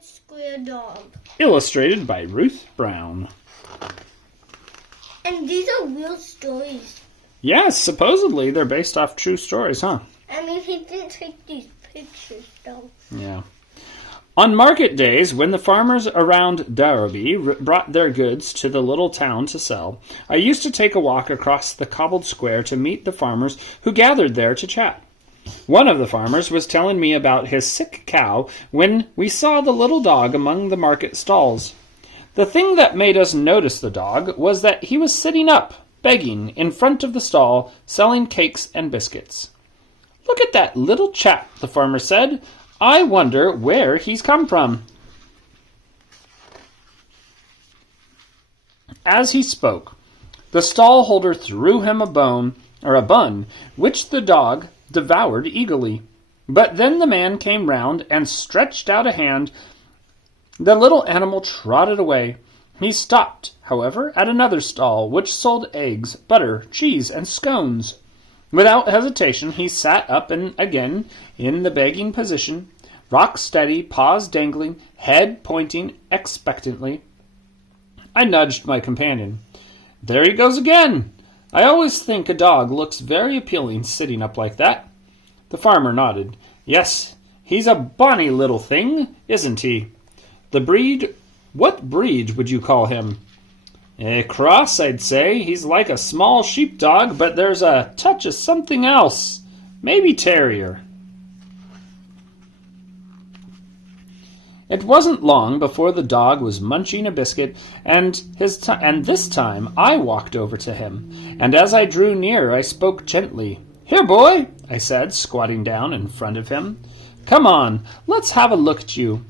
market square dog. Illustrated by Ruth Brown. And these are real stories. Yes, supposedly they're based off true stories, huh? I mean, he didn't take these pictures, though. Yeah. On market days, when the farmers around Darrowby brought their goods to the little town to sell, I used to take a walk across the cobbled square to meet the farmers who gathered there to chat. One of the farmers was telling me about his sick cow when we saw the little dog among the market stalls. The thing that made us notice the dog was that he was sitting up, begging, in front of the stall, selling cakes and biscuits. "Look at that little chap," the farmer said. "I wonder where he's come from." As he spoke, the stall-holder threw him a bun, which the dog devoured eagerly. But then the man came round and stretched out a hand. The little animal trotted away. He stopped, however, at another stall, which sold eggs, butter, cheese, and scones. Without hesitation, he sat up and again in the begging position, rock steady, paws dangling, head pointing expectantly. I nudged my companion. "There he goes again. I always think a dog looks very appealing sitting up like that." The farmer nodded. "Yes, he's a bonny little thing, isn't he? What breed would you call him?" "A cross, I'd say. He's like a small sheepdog, but there's a touch of something else. Maybe terrier." It wasn't long before the dog was munching a biscuit, and this time I walked over to him, and as I drew near I spoke gently. "Here, boy," I said, squatting down in front of him. "Come on, let's have a look at you."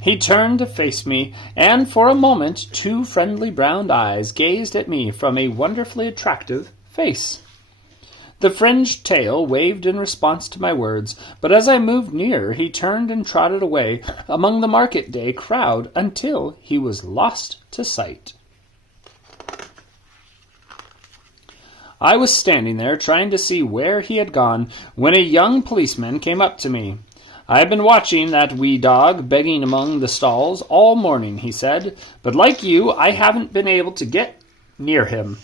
He turned to face me, and for a moment 2 friendly brown eyes gazed at me from a wonderfully attractive face. The fringed tail waved in response to my words, but as I moved nearer, he turned and trotted away among the market day crowd until he was lost to sight. I was standing there trying to see where he had gone when a young policeman came up to me. "I've been watching that wee dog begging among the stalls all morning," he said, "but like you, I haven't been able to get near him."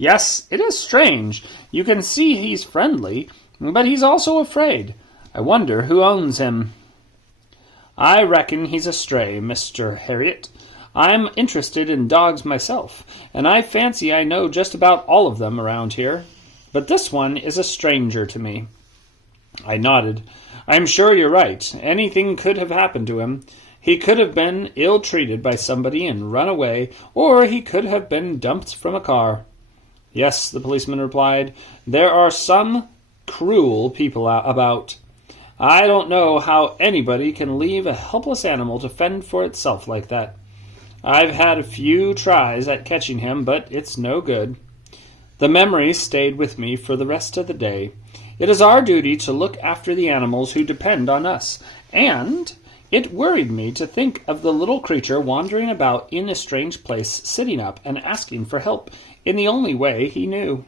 "Yes, it is strange. You can see he's friendly, but he's also afraid. I wonder who owns him." "I reckon he's a stray, Mr. Harriet. I'm interested in dogs myself, and I fancy I know just about all of them around here. But this one is a stranger to me." I nodded. "I'm sure you're right. Anything could have happened to him. He could have been ill-treated by somebody and run away, or he could have been dumped from a car." "Yes," the policeman replied, "there are some cruel people about. I don't know how anybody can leave a helpless animal to fend for itself like that. I've had a few tries at catching him, but it's no good." The memory stayed with me for the rest of the day. It is our duty to look after the animals who depend on us, and it worried me to think of the little creature wandering about in a strange place, sitting up and asking for help in the only way he knew.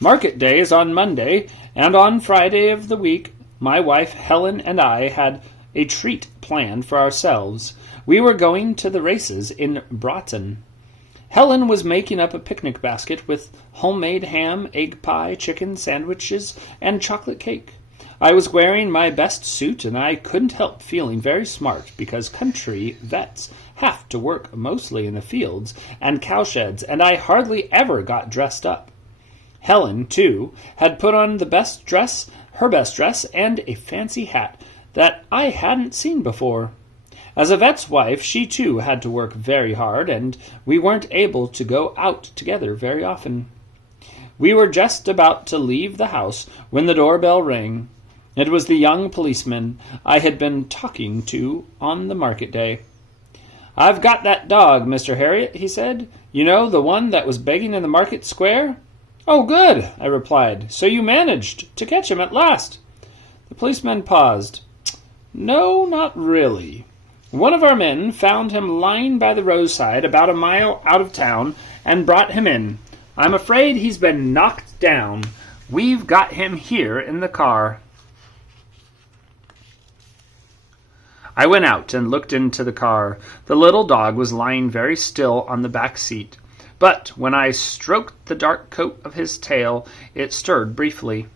Market day is on Monday, and on Friday of the week, my wife Helen and I had a treat planned for ourselves. We were going to the races in Broughton. Helen was making up a picnic basket with homemade ham, egg pie, chicken sandwiches, and chocolate cake. I was wearing my best suit, and I couldn't help feeling very smart because country vets have to work mostly in the fields and cowsheds, and I hardly ever got dressed up. Helen, too, had put on her best dress, and a fancy hat that I hadn't seen before. As a vet's wife, she too had to work very hard, and we weren't able to go out together very often. We were just about to leave the house when the doorbell rang. It was the young policeman I had been talking to on the market day. "I've got that dog, Mr. Harriet," he said. "You know, the one that was begging in the market square?" "Oh, good," I replied. "So you managed to catch him at last?" The policeman paused. "No, not really. One of our men found him lying by the roadside about a mile out of town and brought him in. I'm afraid he's been knocked down. We've got him here in the car." I went out and looked into the car. The little dog was lying very still on the back seat, but when I stroked the dark coat of his tail, it stirred briefly.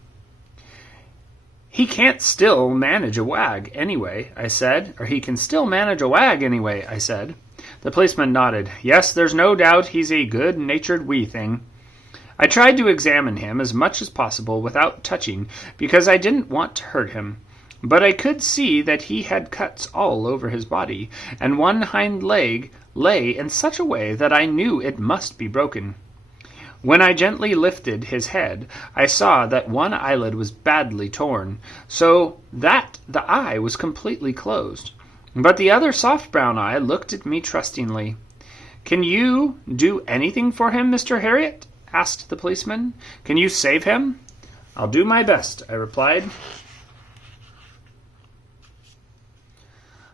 "He can't still manage a wag, anyway," I said. "Or he can still manage a wag, anyway," I said. The policeman nodded. "Yes, there's no doubt he's a good-natured wee thing." I tried to examine him as much as possible without touching, because I didn't want to hurt him. But I could see that he had cuts all over his body, and one hind leg lay in such a way that I knew it must be broken. When I gently lifted his head, I saw that one eyelid was badly torn, so that the eye was completely closed. But the other soft brown eye looked at me trustingly. "Can you do anything for him, Mr. Harriet?" asked the policeman. "Can you save him?" "I'll do my best," I replied.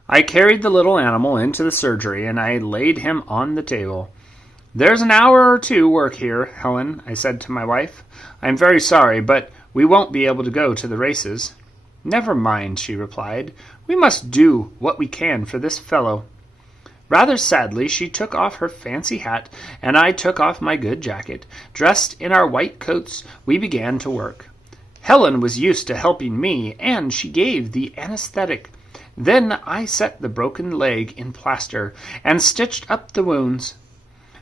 I carried the little animal into the surgery, and I laid him on the table. "There's an hour or two work here, Helen," I said to my wife. "I'm very sorry, but we won't be able to go to the races." "Never mind," she replied. "We must do what we can for this fellow." Rather sadly, she took off her fancy hat, and I took off my good jacket. Dressed in our white coats, we began to work. Helen was used to helping me, and she gave the anesthetic. Then I set the broken leg in plaster and stitched up the wounds.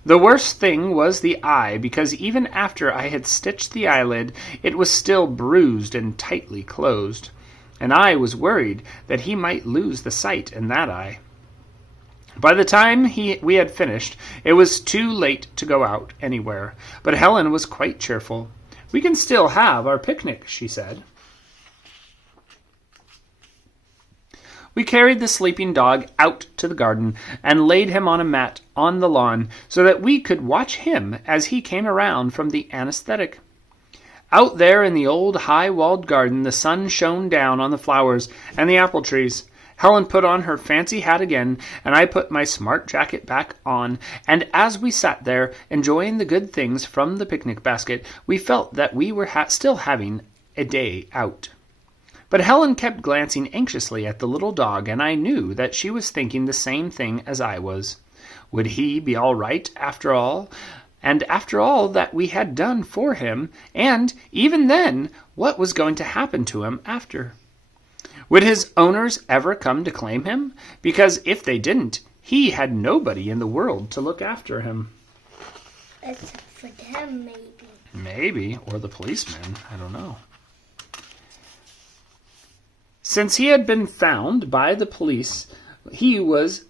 The worst thing was the eye, because even after I had stitched the eyelid, it was still bruised and tightly closed, and I was worried that he might lose the sight in that eye. By the time we had finished, it was too late to go out anywhere, but Helen was quite cheerful. "We can still have our picnic," she said. We carried the sleeping dog out to the garden and laid him on a mat on the lawn so that we could watch him as he came around from the anesthetic. Out there in the old high-walled garden, the sun shone down on the flowers and the apple trees. Helen put on her fancy hat again, and I put my smart jacket back on, and as we sat there, enjoying the good things from the picnic basket, we felt that we were still having a day out. But Helen kept glancing anxiously at the little dog, and I knew that she was thinking the same thing as I was. Would he be all right after all? And after all that we had done for him, and even then, what was going to happen to him after? Would his owners ever come to claim him? Because if they didn't, he had nobody in the world to look after him. Except for them, maybe. Maybe, or the policeman. I don't know. Since he had been found by the police, he was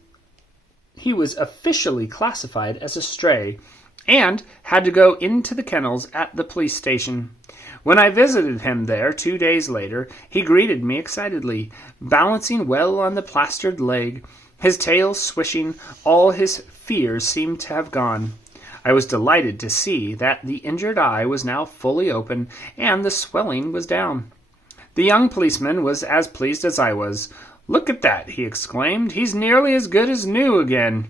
officially classified as a stray and had to go into the kennels at the police station. When I visited him there 2 days later, he greeted me excitedly, balancing well on the plastered leg, his tail swishing. All his fears seemed to have gone. I was delighted to see that the injured eye was now fully open and the swelling was down. The young policeman was as pleased as I was. "Look at that," he exclaimed. "He's nearly as good as new again."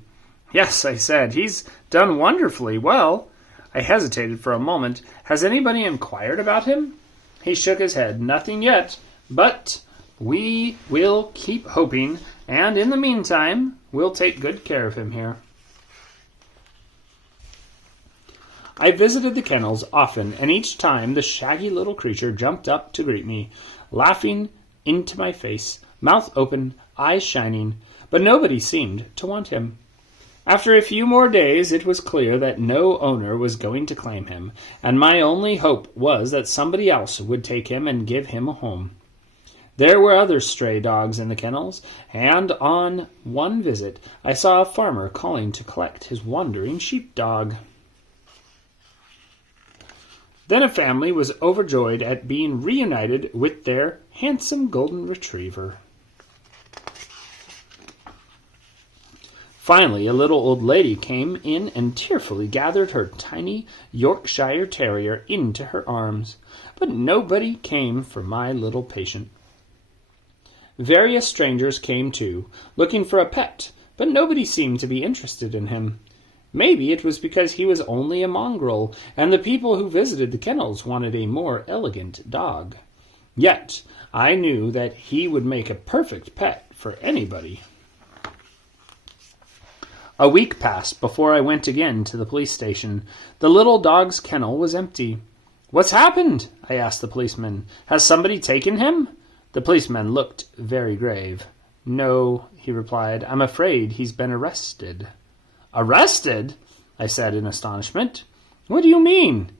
"Yes," I said, "he's done wonderfully well." I hesitated for a moment. "Has anybody inquired about him?" He shook his head. "Nothing yet, but we will keep hoping, and in the meantime, we'll take good care of him here." I visited the kennels often, and each time the shaggy little creature jumped up to greet me, laughing into my face, mouth open, eyes shining, but nobody seemed to want him. After a few more days, it was clear that no owner was going to claim him, and my only hope was that somebody else would take him and give him a home. There were other stray dogs in the kennels, and on one visit I saw a farmer calling to collect his wandering sheepdog. Then a family was overjoyed at being reunited with their handsome golden retriever. Finally, a little old lady came in and tearfully gathered her tiny Yorkshire Terrier into her arms. But nobody came for my little patient. Various strangers came too, looking for a pet, but nobody seemed to be interested in him. Maybe it was because he was only a mongrel, and the people who visited the kennels wanted a more elegant dog. Yet I knew that he would make a perfect pet for anybody. A week passed before I went again to the police station. The little dog's kennel was empty. "What's happened?" I asked the policeman. "Has somebody taken him?" The policeman looked very grave. "No," he replied. "I'm afraid he's been arrested." "Arrested?" I said in astonishment. "What do you mean?"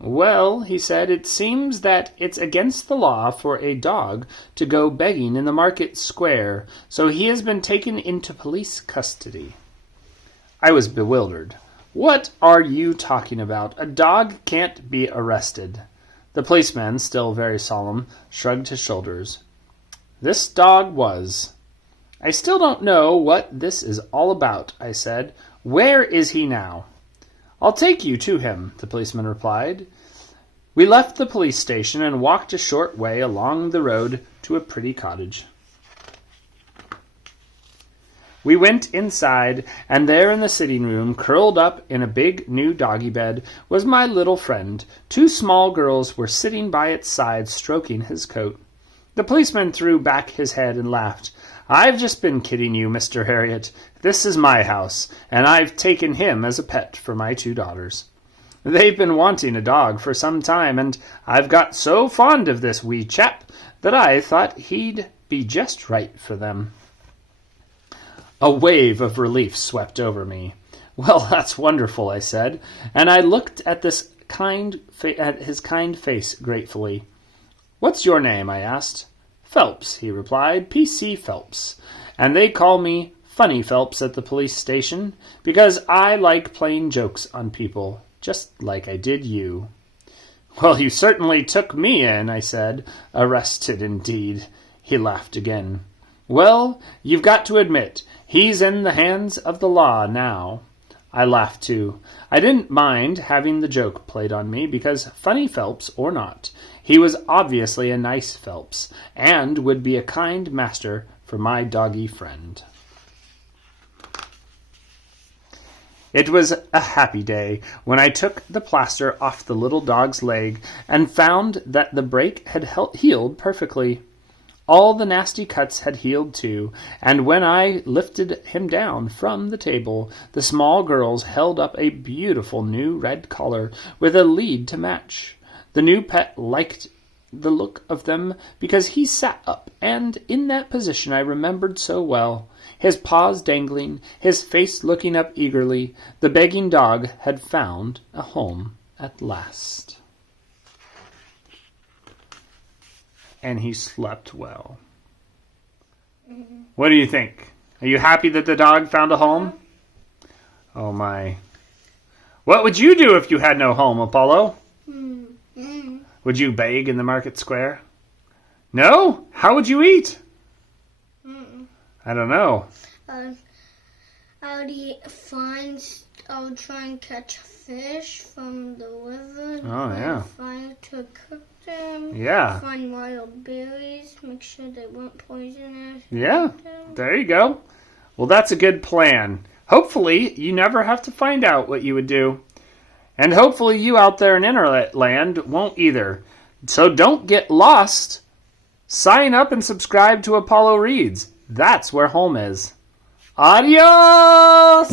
"Well," he said, "it seems that it's against the law for a dog to go begging in the market square, so he has been taken into police custody." I was bewildered. "What are you talking about? A dog can't be arrested." The policeman, still very solemn, shrugged his shoulders. "This dog was." "I still don't know what this is all about," I said. "Where is he now?" "I'll take you to him," the policeman replied. We left the police station and walked a short way along the road to a pretty cottage. We went inside, and there in the sitting room, curled up in a big new doggy bed, was my little friend. Two small girls were sitting by its side, stroking his coat. The policeman threw back his head and laughed. "I've just been kidding you, Mr. Harriet. This is my house, and I've taken him as a pet for my two daughters. They've been wanting a dog for some time, and I've got so fond of this wee chap that I thought he'd be just right for them." A wave of relief swept over me. "Well, that's wonderful," I said, and I looked at his kind face gratefully. "What's your name?" I asked. "Phelps," he replied, "P.C. Phelps. And they call me Funny Phelps at the police station, because I like playing jokes on people, just like I did you." "Well, you certainly took me in," I said. "Arrested, indeed." He laughed again. "Well, you've got to admit, he's in the hands of the law now." I laughed too. I didn't mind having the joke played on me, because Funny Phelps or not, he was obviously a nice Phelps, and would be a kind master for my doggy friend. It was a happy day when I took the plaster off the little dog's leg and found that the break had healed perfectly. All the nasty cuts had healed too, and when I lifted him down from the table, the small girls held up a beautiful new red collar with a lead to match. The new pet liked the look of them because he sat up, and in that position I remembered so well, his paws dangling, his face looking up eagerly. The begging dog had found a home at last. And he slept well. What do you think? Are you happy that the dog found a home? Oh my. What would you do if you had no home, Apollo? Would you beg in the market square? No? How would you eat? I don't know. I would try and catch fish from the river. Oh, yeah. Fire to cook them. Yeah. Find wild berries. Make sure they weren't poisonous. Yeah. There you go. Well, that's a good plan. Hopefully, you never have to find out what you would do. And hopefully you out there in internet land won't either. So don't get lost. Sign up and subscribe to Apollo Reads. That's where home is. Adios!